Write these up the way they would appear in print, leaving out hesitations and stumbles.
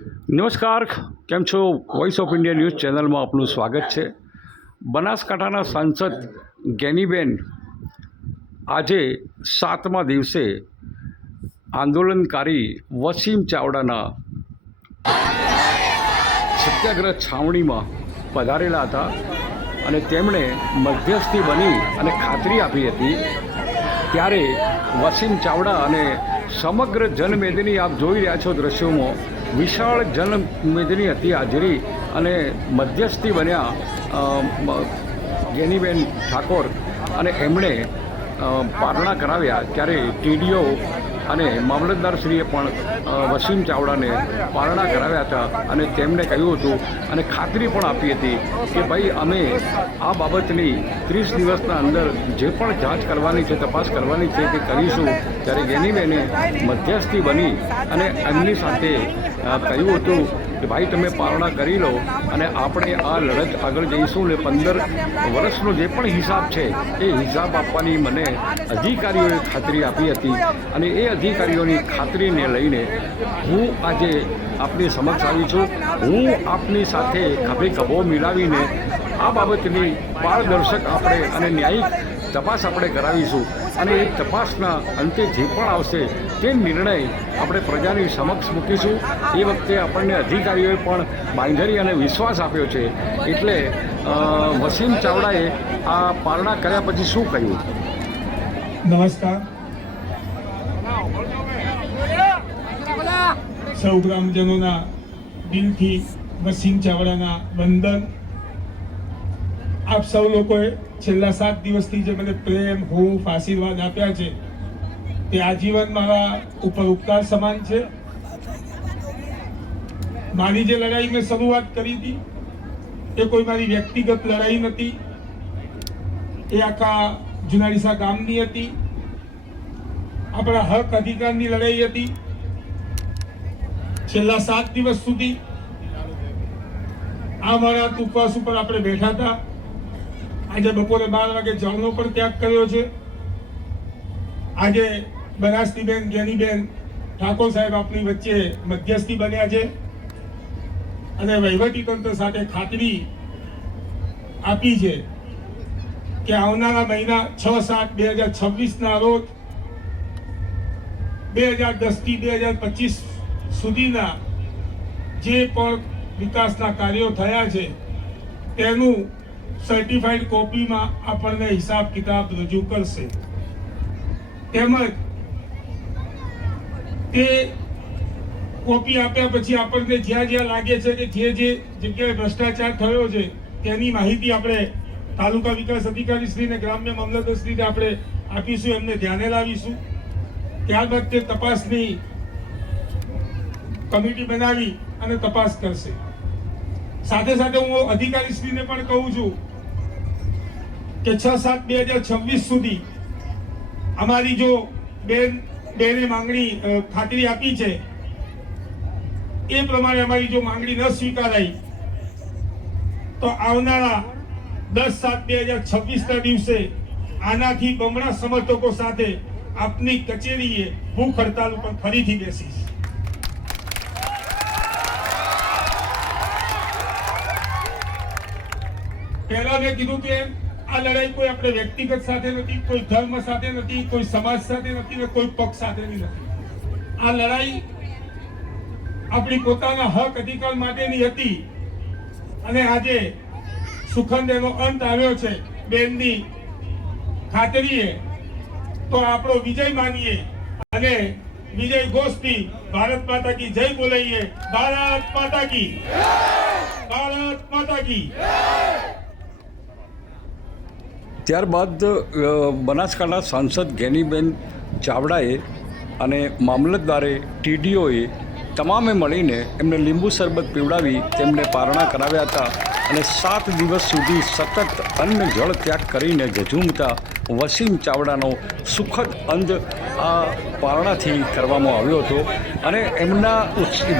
નમસ્કાર, કેમ છો? વોઇસ ઓફ ઇન્ડિયા ન્યૂઝ ચેનલમાં આપનું સ્વાગત છે. બનાસકાંઠાના સાંસદ ગેનીબેન આજે 7મા દિવસે આંદોલનકારી વસીમ ચાવડાના સત્યાગ્રહ છાવણીમાં પધારેલા હતા અને તેમણે મધ્યસ્થી બની અને ખાતરી આપી હતી. ત્યારે વસીમ ચાવડા અને સમગ્ર જનમેદની આપ જોઈ રહ્યા છો દ્રશ્યોમાં વિશાળ જનમેદની હતી હાજરી અને મધ્યસ્થી બન્યા ગેનીબેન ઠાકોર અને એમણે પારણા કરાવ્યા. ત્યારે ટીડીઓ અને મામલતદારશ્રીએ પણ વસીમ ચાવડાને પારણા કરાવ્યા હતા અને તેમણે કહ્યું હતું અને ખાતરી પણ આપી હતી કે ભાઈ અમે આ બાબતની 30 દિવસના અંદર જે પણ જાંચ કરવાની છે, તપાસ કરવાની છે તે કરીશું. ત્યારે ગેનીબેને મધ્યસ્થી બની અને એમની સાથે કહ્યું હતું કે ભાઈ તમે પારણા કરી લો અને આપણે આ લડત આગળ જઈશું ને 15 વર્ષનો જે પણ હિસાબ છે એ હિસાબ આપવાની મને અધિકારીઓએ ખાતરી આપી હતી અને એ અધિકારીઓની ખાતરીને લઈને હું આજે આપની સમક્ષ આવી છું. હું આપની સાથે ખભે ખભો મિલાવીને આ બાબતની પારદર્શક આપણે અને ન્યાયિક તપાસ આપણે કરાવીશું અને એ તપાસના અંતે જે પણ આવશે તે નિર્ણય આપણે પ્રજાની સમક્ષ મૂકીશું. એ વખતે આપણને અધિકારીઓએ પણ બાંયધરી અને વિશ્વાસ આપ્યો છે. એટલે વસીમ ચાવડાએ આ પારણા કર્યા પછી શું કહ્યું? નમસ્કાર. સૌ ગ્રામજનોના દિલથી વસીમ ચાવડાના વંદન. આપ સૌ લોકોએ છેલ્લા 7 દિવસથી જે મને પ્રેમ, હૂંફ, આશીર્વાદ આપ્યા છે તે આજીવન મારા ઉપર ઉપકાર સમાન છે. મારી જે લડાઈ મેં શરૂઆત કરી હતી એ કોઈ મારી વ્યક્તિગત લડાઈ નથી, એ આખા જુનાડીસા ગામની હતી, આપણા હક અધિકારની લડાઈ હતી. છેલ્લા 7 દિવસ સુધી આ મારા ઉપવાસ ઉપર આપણે બેઠા હતા. આજે બપોરે 12 વાગે જળનો પણ ત્યાગ કર્યો છે. આજે બનાસતીબેન ગેનીબેન ઠાકોર સાહેબ આપની વચ્ચે મધ્યસ્થી બન્યા છે અને વહીવટી તંત્ર સાથે ખાતરી આપી છે કે આવનારા મહિના 6-7-2026 રોજ 2010 થી 2025 સુધીના જે પણ વિકાસના કાર્યો થયા છે તેનું સર્ટિફાઈડ કોપીમાં આપણને હિસાબ કિતાબ રજૂ કરશે. તેમજ તે કોપી આપ્યા પછી આપણને જ્યાં જ્યાં લાગે છે કે જે જગ્યાએ ભ્રષ્ટાચાર થયો છે તેની માહિતી આપણે તાલુકા વિકાસ અધિકારી શ્રીને, ગ્રામ્ય મામલતદારશ્રીને આપણે આપીશું, એમને ધ્યાને લાવીશું. ત્યારબાદ તે તપાસની કમિટી બનાવી અને તપાસ કરશે. સાથે સાથે હું અધિકારીશ્રીને પણ કહું છું કે 6-7-2026 સુધી અમારી જો બેને માંગણી ખાતરી આપી છે એ પ્રમાણે અમારી જો માંગણી ન સ્વીકારાઈ તો આવનારા 10-7-2026 ના દિવસે આનાથી બમણા સમર્થકો સાથે આપની કચેરીએ ભૂખ હડતાલ ઉપર ફરીથી બેસીશ. પહેલા મેં કીધું કે આ લડાઈ કોઈ આપણે વ્યક્તિગત સાથે નથી, કોઈ ધર્મ સાથે નથી, કોઈ સમાજ સાથે નથી ને કોઈ પક્ષ સાથેની નથી. આ લડાઈ આપણી પોતાના હક અધિકાર માટેની હતી અને આજે સુખંદ એનો અંત આવ્યો છે બેનની ખાતરીએ. તો આપણો વિજય માનીએ અને વિજય ઘોષથી ભારત માતા કી જય બોલાઈએ. ભારત માતા કી, ભારત માતા કી. ત્યારબાદ બનાસકાંઠા સાંસદ ગેનીબેન ચાવડાએ અને મામલતદારે, ટીડીઓએ તમામે મળીને એમને લીંબુ શરબત પીવડાવી તેમને પારણા કરાવ્યા હતા અને 7 દિવસ સુધી સતત અન્ન જળ ત્યાગ કરીને ઝઝૂમતા વસીમ ચાવડાનો સુખદ અંત આ પારણાથી કરવામાં આવ્યો હતો. અને એમના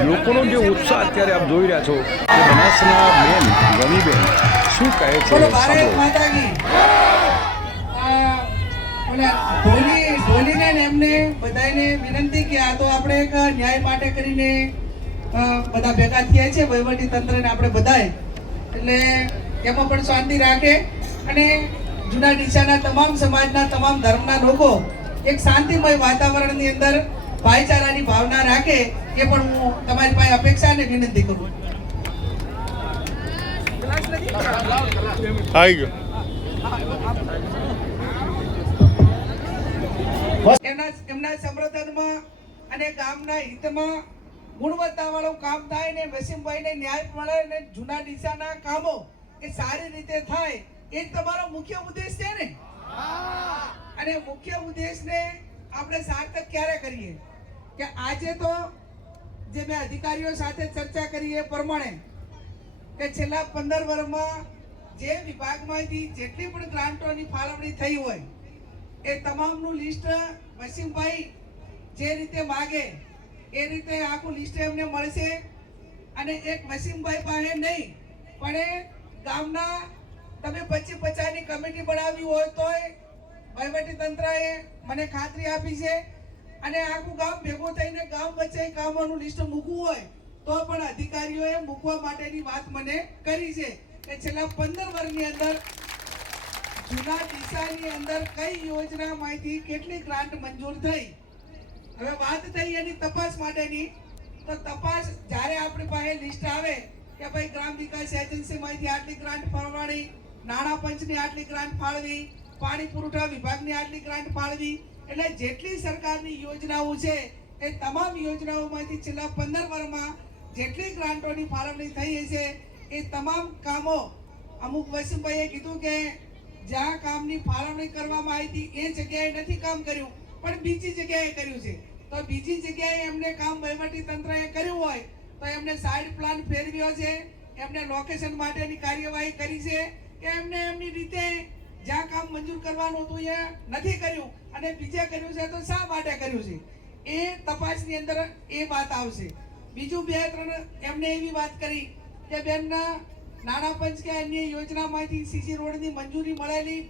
લોકોનો જે ઉત્સાહ અત્યારે આપ જોઈ રહ્યા છો કે બનાસના બેન ગેનીબેન શું કહે છે. ઢોલીને એમને બધાને વિનંતી કે આ તો આપણે એક ન્યાય માટે કરીને બધા ભેગા થયા છે વહીવટી તંત્રને આપણે બધાએ, એટલે એમાં પણ શાંતિ રાખે અને જૂના ડીસાના તમામ સમાજના તમામ ધર્મના લોકો એક શાંતિમય વાતાવરણની અંદર ભાઈચારાની ભાવના રાખે એ પણ હું તમારી પાસે અપેક્ષા અને વિનંતી કરું. આવી ગયો. એમના સંવર્ધનમાં અને ગામના હિતમાં ગુણવત્તાવાળું કામ થાય ને વસીમભાઈને ન્યાય મળે ને જૂના ડીસાના કામો એ સારી રીતે થાય એ જ તમારો મુખ્ય ઉદ્દેશ છે ને. અને મુખ્ય ઉદ્દેશને આપણે સાર્થક ક્યારે કરીએ કે આજે તો જે મેં અધિકારીઓ સાથે ચર્ચા કરી એ પ્રમાણે કે છેલ્લા 15 વર્ષમાં જે વિભાગમાંથી જેટલી પણ ગ્રાન્ટોની ફાળવણી થઈ હોય એ તમામનું લિસ્ટ વસીમભાઈ જે રીતે માગે એ રીતે આખું લિસ્ટ એમને મળશે. અને એક વસીમભાઈ પાસે નહીં પણ એ ગામના તમે 25-50ની કમિટી બનાવી હોય તોય વહીવટી તંત્રએ મને ખાતરી આપી છે. અને આખું ગામ ભેગું થઈને ગામ વચ્ચે કામોનું લિસ્ટ મૂકવું હોય તો પણ અધિકારીઓએ મૂકવા માટેની વાત મને કરી છે કે છેલ્લા 15 વર્ષની અંદર જૂના ડીસાની અંદર કઈ યોજનામાંથી કેટલી ગ્રાન્ટ મંજૂર થઈ. હવે વાત થઈ એની તપાસ માટેની, તો તપાસ જ્યારે આપણી પાસે લિસ્ટ આવે કે ભાઈ ગ્રામ વિકાસ એજન્સીમાંથી આટલી ગ્રાન્ટ ફાળવણી, નાણાં પંચની આટલી ગ્રાન્ટ ફાળવી, પાણી પુરવઠા વિભાગની આટલી ગ્રાન્ટ ફાળવી, એટલે જેટલી સરકારની યોજનાઓ છે એ તમામ યોજનાઓમાંથી છેલ્લા 15 વર્ષમાં જેટલી ગ્રાન્ટોની ફાળવણી થઈ છે એ તમામ કામો અમુક વસીમભાઈએ કીધું કે જ્યાં કામની ફાળવણી કરવામાં આવી હતી એ જગ્યાએ નથી કામ કર્યું પણ બીજી જગ્યાએ કર્યું છે. તો બીજી જગ્યાએ એમને કામ વહીવટી તંત્રએ કર્યું હોય તો એમને સાઇડ પ્લાન ફેરવ્યો છે, એમને લોકેશન માટેની કાર્યવાહી કરી છે કે એમને એમની રીતે જ્યાં કામ મંજૂર કરવાનું હતું એ નથી કર્યું અને બીજે કર્યું છે તો શા માટે કર્યું છે એ તપાસની અંદર એ વાત આવશે. બીજું 2-3 એમને એવી વાત કરી કે બેનના નાણાં પંચ કે અન્ય યોજનામાંથી સીસી રોડની મંજૂરી મળેલી,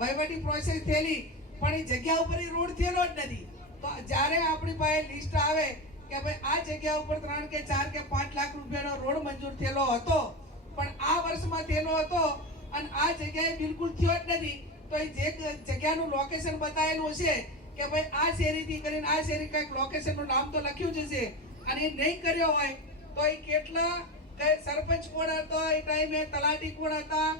વહીવટી પ્રોસેસ થયેલી પણ એ જગ્યા ઉપર રોડ થયેલો જ નથી. તો જ્યારે આપણી પાસે લિસ્ટ આવે કે ભાઈ આ જગ્યા ઉપર 3 કે 4 કે 5 લાખ રૂપિયાનો રોડ મંજૂર થયેલો હતો પણ આ વર્ષમાં થયેલો હતો અને આ જગ્યાએ બિલકુલ થયો જ નથી, તો એ જે જગ્યાનું લોકેશન બતાવેલું છે કે ભાઈ આ શેરીથી કરીને આ શેરી કંઈક લોકેશનનું નામ તો લખ્યું જ છે અને એ નહીં કર્યો હોય તો એ કેટલા સરપંચ કોણ હતો, એ ટાઈમે તલાટી કોણ હતા,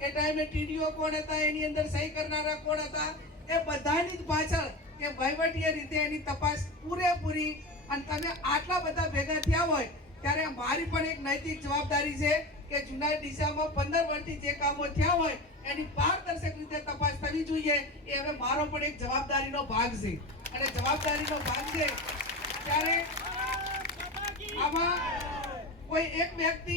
એ ટાઈમે ટીડીઓ કોણ હતા, એની અંદર સહી કરનારા કોણ હતા, એ બધાની જ પાછળ કે વહીવટીય રીતે એની તપાસ પૂરેપૂરી. અને તમે આટલા બધા ભેગા થયા હોય ત્યારે મારી પણ એક નૈતિક જવાબદારી છે કે જૂના ડીસામાં 15 વર્ષથી જે કામો થયા હોય એની પારદર્શક રીતે તપાસ થવી જોઈએ. એ હવે મારો પણ એક જવાબદારીનો ભાગ છે અને જવાબદારીનો ભાગ છે ત્યારે આમાં કોઈ એક વ્યક્તિ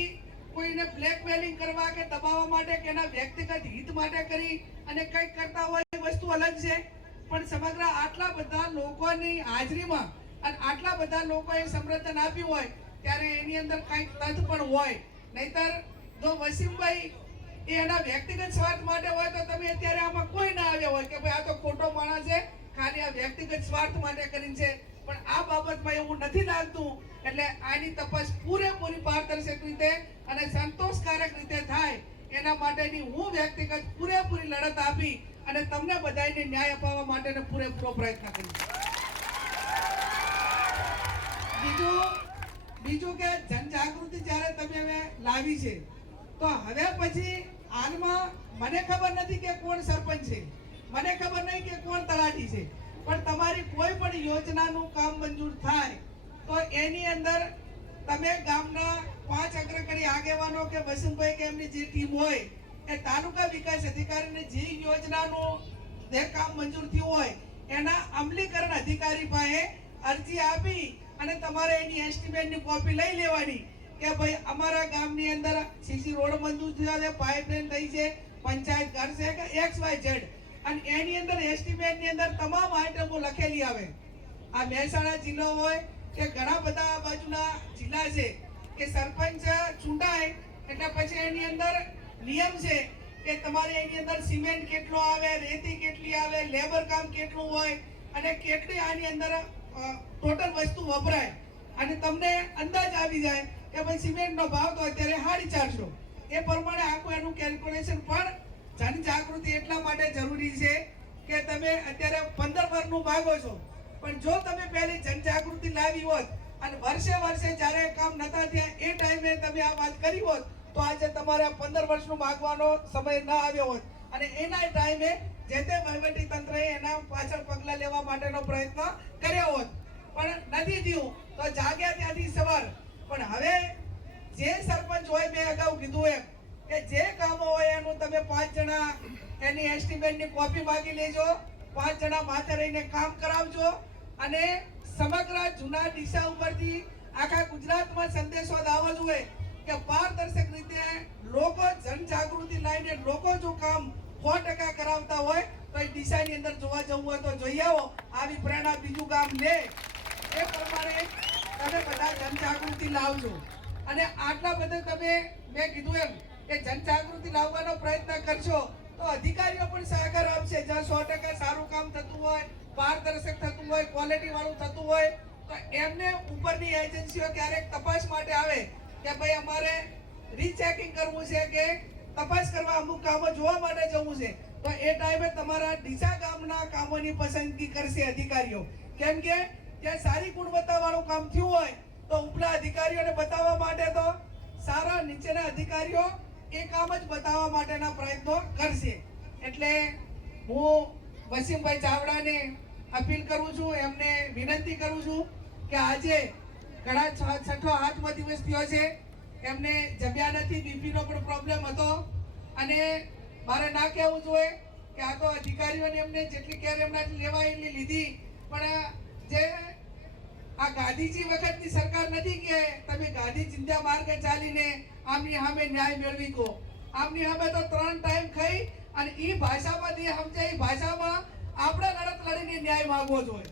કોઈને બ્લેકમેલિંગ કરવા કે દબાવવા માટે કે એના વ્યક્તિગત હિત માટે કરી અને કંઈક કરતા હોય એ વસ્તુ અલગ છે. પણ સમગ્ર આટલા બધા લોકોની હાજરીમાં અને આટલા બધા લોકોએ સમર્થન આપ્યું હોય ત્યારે એની અંદર કંઈક તથ્ય પણ હોય. નહીતર જો વસીમભાઈ એના વ્યક્તિગત સ્વાર્થ માટે હોય તો તમે અત્યારે આમાં કોઈ ના આવ્યા હોય કે ભાઈ આ તો ખોટો માણસ છે, ખાલી આ વ્યક્તિગત સ્વાર્થ માટે કરીને છે. પણ આ બાબતમાં એવું નથી લાગતું. એટલે આની તપાસ પૂરેપૂરી પારદર્શક રીતે અને સંતોષકારક રીતે થાય એના માટેની હું વ્યક્તિગત પૂરેપૂરી લડત આપી અને તમને બધાને ન્યાય અપાવવા માટેનો પૂરેપૂરો પ્રયત્ન કરીશ. બીજું કે જનજાગૃતિ જ્યારે તમે હવે લાવી છે તો હવે પછી હાલમાં મને ખબર નથી કે કોણ સરપંચ છે, મને ખબર નહીં કે કોણ તલાટી છે, પણ તમારી કોઈ પણ યોજનાનું કામ મંજૂર થાય તો એની અંદર તમે ગામના 5 અગ્રણી આગેવાનો કે વસંતભાઈ કે એમની જે ટીમ હોય એ તાલુકા વિકાસ અધિકારીને જે યોજનાનું જે કામ મંજૂર થયું હોય એના અમલીકરણ અધિકારી પાસે અરજી આપી અને તમારે એની એસ્ટિમેટની કોપી લઈ લેવાની કે ભાઈ અમારા ગામની અંદર સીસી રોડ મંજૂર થયા છે, પાઇપલાઇન થઈ છે, પંચાયત ઘર છે કે XYZ અને એની અંદર એસ્ટિમેટની અંદર તમામ આઈટમો લખેલી આવે. આ મહેસાણા જિલ્લો હોય કે ઘણા બધા આ બાજુના જિલ્લા છે કે સરપંચ ચૂંટાય એટલે પછી એની અંદર નિયમ છે કે તમારે એની અંદર સિમેન્ટ કેટલો આવે, રેતી કેટલી આવે, લેબર કામ કેટલું હોય અને કેટલી આની અંદર ટોટલ વસ્તુ વપરાય. અને તમને અંદાજ આવી જાય કે ભાઈ સિમેન્ટનો ભાવ તો અત્યારે 450 એ પ્રમાણે આખું એનું કેલ્ક્યુલેશન પણ જનજાગૃતિ એટલા માટે જરૂરી છે કે તમે અત્યારે 15 વર્ષનું માગો છો, પણ જો તમે પહેલી જનજાગૃતિ લાવી હોત અને વર્ષે જ્યારે કામ નતા થયા એ ટાઈમે તમે આ વાત કરી હોત તો આજે તમારે 15 વર્ષનું માગવાનો સમય ના આવ્યો હોત અને એના ટાઈમે જે તે વહીવટી તંત્રએ એના પાછળ પગલાં લેવા માટેનો પ્રયત્ન કર્યો હોત, પણ નથી થયું તો જાગ્યા ત્યાંથી સવાર. પણ હવે જે સરપંચ હોય, મેં અગાઉ કીધું એમ કે જે કામો હોય એનું તમે 5 જણા એની એસ્ટિમેટની કોપી માંગી લેજો, 5 જણા માથે રહીને કામ કરાવજો અને સમગ્ર જૂના ડીસા ઉપરથી આખા ગુજરાતમાં સંદેશો આવવો જોઈએ કે પારદર્શક રીતે લોકો જનજાગૃતિ લાવીને લોકો જો કામ 100% કરાવતા હોય તો એ ડીસાની અંદર જોવા જવું હોય તો જોઈ આવો. આવી પ્રેરણા બીજું ગામ લે એ પ્રમાણે તમે બધા જનજાગૃતિ લાવજો. અને આટલા બધા તમે મેં કીધું એમ કે જનજાગૃતિ લાવવાનો પ્રયત્ન કરશો તો અધિકારીઓ પણ સહકાર આપશે. જ્યાં 100% સારું કામ થતું હોય, પારદર્શક થતું હોય, ક્વોલિટી વાળું થતું હોય તો એમને ઉપરની એજન્સીઓ ક્યારેક તપાસ માટે આવે કે ભાઈ અમારે રીચેકિંગ કરવું છે કે તપાસ કરવા અમુક કામો જોવા માટે જવું છે, તો એ ટાઈમે તમારા ડીસા ગામના કામોની પસંદગી કરશે અધિકારીઓ. કેમ કે ત્યાં સારી ગુણવત્તા વાળું કામ થયું હોય તો ઉપલા અધિકારીઓને બતાવવા માટે તો સારા નીચેના અધિકારીઓ એ કામ જ બતાવવા માટેના પ્રયત્નો કરશે. એટલે હું વસીમભાઈ ચાવડાને અપીલ કરું છું, એમને વિનંતી કરું છું કે આજે ઘણા 6ઠો દિવસ થયો છે, એમને જમ્યા નથી, બીપીનો પણ પ્રોબ્લેમ હતો અને મારે ના કહેવું જોઈએ કે આ તો અધિકારીઓને એમને જેટલી કેર એમનાથી લેવાય એટલી લીધી, પણ જે આ ગાંધીજી વખતની સરકાર નથી કે તમે ગાંધી ચિંતા માર્ગે ચાલીને આમની સામે ન્યાય મેળવી કો. આમની સામે તો 3 ટાઈમ ખાઈ અને એ ભાષામાં જે સમજે એ ભાષામાં આપણે લડત લડીને ન્યાય માંગવો જોઈએ.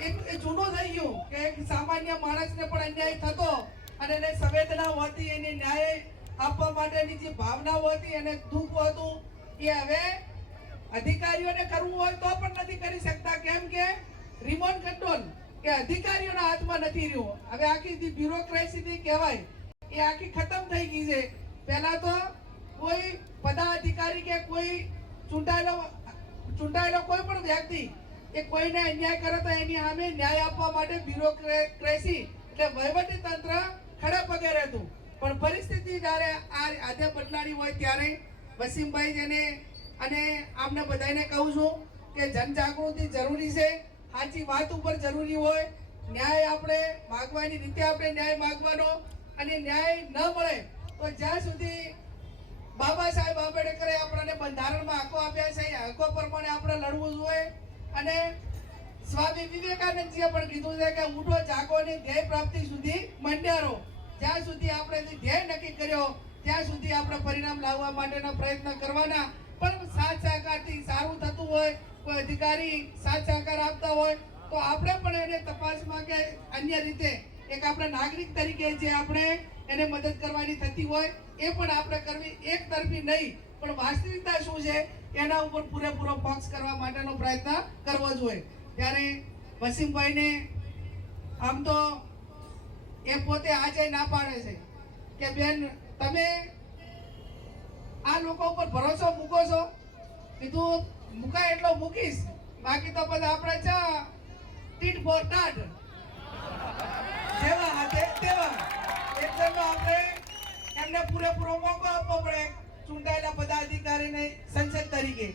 એક જૂનું થઈ ગયું કે એક સામાન્ય માણસને પણ અન્યાય થતો અને એને સંવેદના હોતી, એને ન્યાય આપવા માટેની જે ભાવનાઓ હતી અને દુઃખ હતું એ હવે અધિકારીઓને કરવું હોય તો પણ નથી કરી શકતા. કેમ કે રિમોટ કંટ્રોલ કે અધિકારીઓના હાથમાં નથી રહ્યો. હવે આખી બ્યુરોક્રેસી કહેવાય એ આખી ખતમ થઈ ગઈ છે. પહેલા તો કોઈ પદાધિકારી કે કોઈ ચૂંટાયેલો કોઈ પણ વ્યક્તિ એ કોઈને અન્યાય કરે તો એની સામે ન્યાય આપવા માટે બ્યુરોક્રેસી એટલે વહીવટી તંત્ર ખડે પગે રહેતું. પણ પરિસ્થિતિ જ્યારે આજે બદલાણી હોય ત્યારે વસીમભાઈ જેને અને આમને બધાને કહું છું કે જનજાગૃતિ જરૂરી છે, સાચી વાત ઉપર જરૂરી હોય, ન્યાય આપણે માગવાની રીતે આપણે ન્યાય માગવાનો અને ન્યાય ન મળે તો જ્યાં સુધી બાબા સાહેબ આંબેડકરે આપણને બંધારણમાં હકો આપ્યા છે એ હકો પ્રમાણે આપણે લડવું જોઈએ. અને સ્વામી વિવેકાનંદજીએ પણ કીધું છે કે ઉઠો જાગો ને ધ્યેય પ્રાપ્તિ સુધી મંડ્યા રહો. જ્યાં સુધી આપણે ધ્યેય નક્કી કર્યો ત્યાં સુધી આપણે પરિણામ લાવવા માટેના પ્રયત્ન કરવાના. પણ સાથ સહકારથી સારું થતું હોય, કોઈ અધિકારી સાથ સહકાર આપતા હોય તો આપણે પણ એને તપાસમાં કે અન્ય રીતે એક આપણે નાગરિક તરીકે જે આપણે એને મદદ કરવાની થતી હોય એ પણ આપણે કરવી. એક તરફી નહીં પણ વાસ્તવિકતા શું છે એના ઉપર પૂરેપૂરો પક્ષ કરવા માટેનો પ્રયત્ન કરવો જોઈએ. ત્યારે વસીમભાઈને આમ તો એ પોતે આજે ના પાડે છે કે બેન તમે આ લોકો ઉપર ભરોસો મૂકો છો. કીધું મુકાય એટલો મૂકીશ, બાકી તો બધા આપણે ચા ટીટ ફોર ટાટ જેવા હાથે તેવા. એટલે તો આપણે એમને પૂરેપૂરો મોકો આપવો પડે ચૂંટાયેલા પદાધિકારીને સંસદ તરીકે.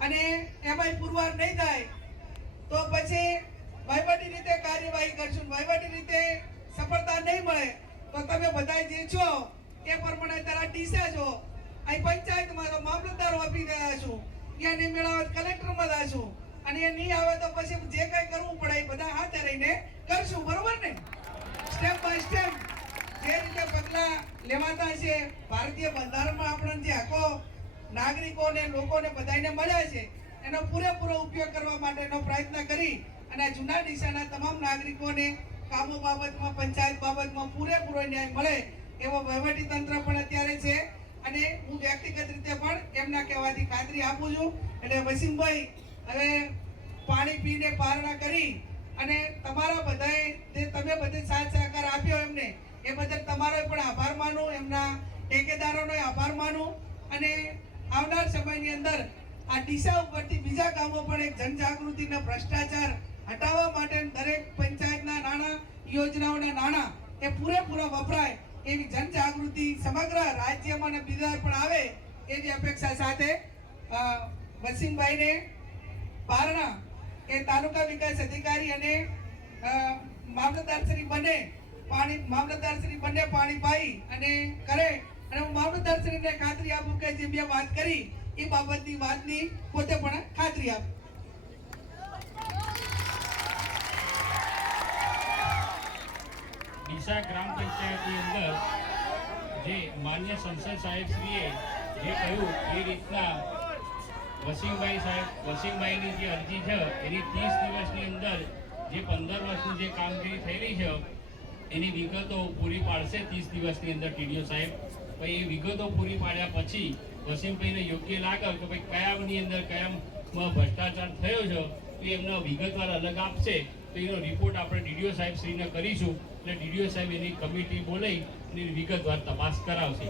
અને એમાંય પુરવાર નહીં થાય તો પછી વહીવટી રીતે કાર્યવાહી કરશું. વહીવટી રીતે સફળતા નહીં મળે તો તમે બધા જે છો એ પ્રમાણે તારા ડીસા છો, અહીં પંચાયતમાં તો મામલતદાર ઓફિસ ગયા છું, ત્યાં નહીં મેળવે કલેક્ટરમાં ગયા છું અને એ નહીં આવે તો પછી જે કંઈ કરવું પડે એ બધા હાથે રહીને કરશું. બરોબર ને? સ્ટેપ બાય સ્ટેપ જે રીતે પગલાં લેવાતા છે. ભારતીય બંધારણમાં આપણને જે હકો નાગરિકોને લોકોને બધાને મળ્યા છે એનો પૂરેપૂરો ઉપયોગ કરવા માટેનો પ્રયત્ન કરી અને જૂના ડીસાના તમામ નાગરિકોને કામો બાબતમાં, પંચાયત બાબતમાં પૂરેપૂરો ન્યાય મળે એવો વહીવટી તંત્ર પણ અત્યારે છે. અને હું વ્યક્તિગત રીતે પણ એમના કહેવાથી ખાતરી આપું છું. એટલે વસીમભાઈ હવે પાણી પીને પારણા કરી અને તમારા બધાએ જે તમે બધે સાથ સહકાર આપ્યો એમને એ બદલ તમારો પણ આભાર માનું, એમના ટેકેદારોનો આભાર માનું અને આવનાર સમયની અંદર આ ડીસા ઉપરથી બીજા ગામો પણ એક જનજાગૃતિનો ભ્રષ્ટાચાર હટાવવા માટે દરેક પંચાયતના નાણાં, યોજનાઓના નાણાં એ પૂરેપૂરા વપરાય એવી જનજાગૃતિ સમગ્ર રાજ્યમાં અને બીજા પણ આવે એવી અપેક્ષા સાથે વસીમભાઈને પારણા એ તાલુકા વિકાસ અધિકારી અને મામલતદારશ્રી બંને પાણી પાઈ અને કરે અને હું મામલતદારશ્રીને ખાતરી આપું કે જે મેં વાત કરી એ બાબતની વાતની પોતે પણ ખાતરી આપું. ડીસા ગ્રામ પંચાયતની અંદર જે માન્ય સંસદ સાહેબશ્રીએ જે કહ્યું એ રીતના વસીમભાઈની જે અરજી છે એની 30 દિવસની અંદર જે 15 વર્ષની જે કામગીરી થયેલી છે એની વિગતો પૂરી પાડશે 30 દિવસની અંદર ટીડીઓ સાહેબ. પછી એ વિગતો પૂરી પાડ્યા પછી વસીમભાઈને યોગ્ય લાગે કે ભાઈ કયાની અંદર કયામાં ભ્રષ્ટાચાર થયો છે તો એમનો વિગતવાર અલગ આપશે તો એનો રિપોર્ટ આપણે ડીડીઓ સાહેબ શ્રીને કરીશું એટલે ડીડીઓ સાહેબ એની કમિટી બોલાવી એની વિગતવાર તપાસ કરાવશે.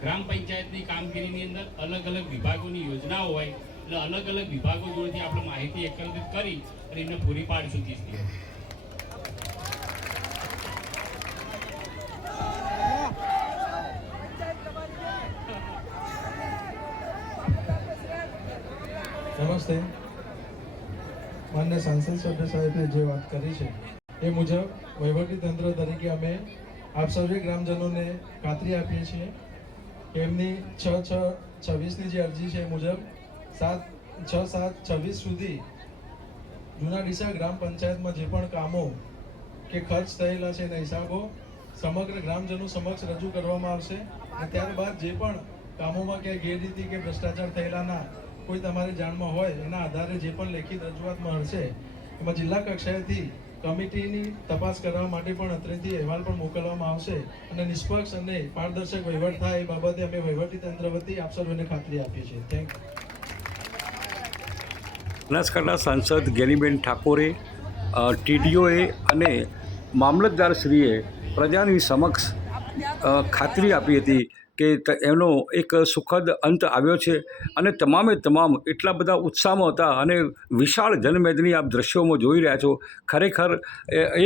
ગ્રામ પંચાયતની કામગીરીની અંદર અલગ અલગ વિભાગોની યોજનાઓ હોય એટલે અલગ અલગ વિભાગો જોડેથી આપણે માહિતી એકત્રિત કરી અને એમને પૂરી પાડીશું 30 દિવસ. નમસ્તે. માન્ય સાંસદ સભ્ય સાહેબે જે વાત કરી છે એ મુજબ વહીવટી તંત્ર તરીકે અમે આપ સર્વે ગ્રામજનોને ખાતરી આપીએ છીએ કે એમની 6/6/26ની જે અરજી છે એ મુજબ 6/7/26 સુધી જૂના ડીસા ગ્રામ પંચાયતમાં જે પણ કામો કે ખર્ચ થયેલા છે એના હિસાબો સમગ્ર ગ્રામજનો સમક્ષ રજૂ કરવામાં આવશે અને ત્યારબાદ જે પણ કામોમાં ક્યાંય ગેરરીતિ કે ભ્રષ્ટાચાર થયેલાના કોઈ તમારી જાણમાં હોય એના આધારે જે પણ લેખિત રજૂઆત મળશે એમાં જિલ્લા કક્ષાએથી કમિટીની તપાસ કરવા માટે પણ અત્રેથી અહેવાલ પણ મોકલવામાં આવશે અને નિષ્પક્ષ અને પારદર્શક વહીવટ થાય એ બાબતે અમે વહીવટી તંત્ર વતી આપ સર્વેને ખાતરી આપીએ છીએ. Thank you. બનાસકાંઠા સાંસદ ગેનીબેન ઠાકોરે ટીડીઓએ અને મામલતદારશ્રીએ પ્રજાની સમક્ષ ખાતરી આપી હતી કે એનો એક સુખદ અંત આવ્યો છે અને તમામે તમામ એટલા બધા ઉત્સાહમાં હતા અને વિશાળ જનમેદની આપ દ્રશ્યોમાં જોઈ રહ્યા છો. ખરેખર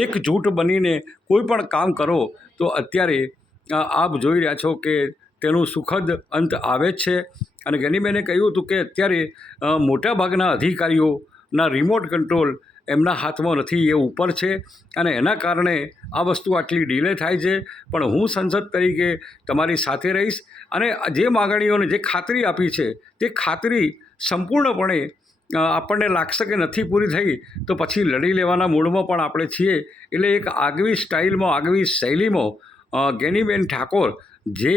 એકજૂટ બનીને કોઈ પણ કામ કરો તો અત્યારે આપ જોઈ રહ્યા છો કે તેનું સુખદ અંત આવે જ છે. અને ગેનીબેને કહ્યું હતું કે અત્યારે મોટાભાગના અધિકારીઓના રિમોટ કંટ્રોલ એમના હાથમાં નથી, એ ઉપર છે અને એના કારણે આ વસ્તુ આટલી ડિલે થાય છે. પણ હું સંસદ તરીકે તમારી સાથે રહીશ અને જે માગણીઓને જે ખાતરી આપી છે તે ખાતરી સંપૂર્ણપણે આપણને લાગશે કે નથી પૂરી થઈ તો પછી લડી લેવાના મૂડમાં પણ આપણે છીએ. એટલે એક આગવી સ્ટાઇલમાં, આગવી શૈલીમાં ગેનીબેન ઠાકોર જે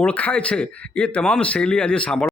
ઓળખાય છે એ તમામ શૈલી આજે સાંભળવા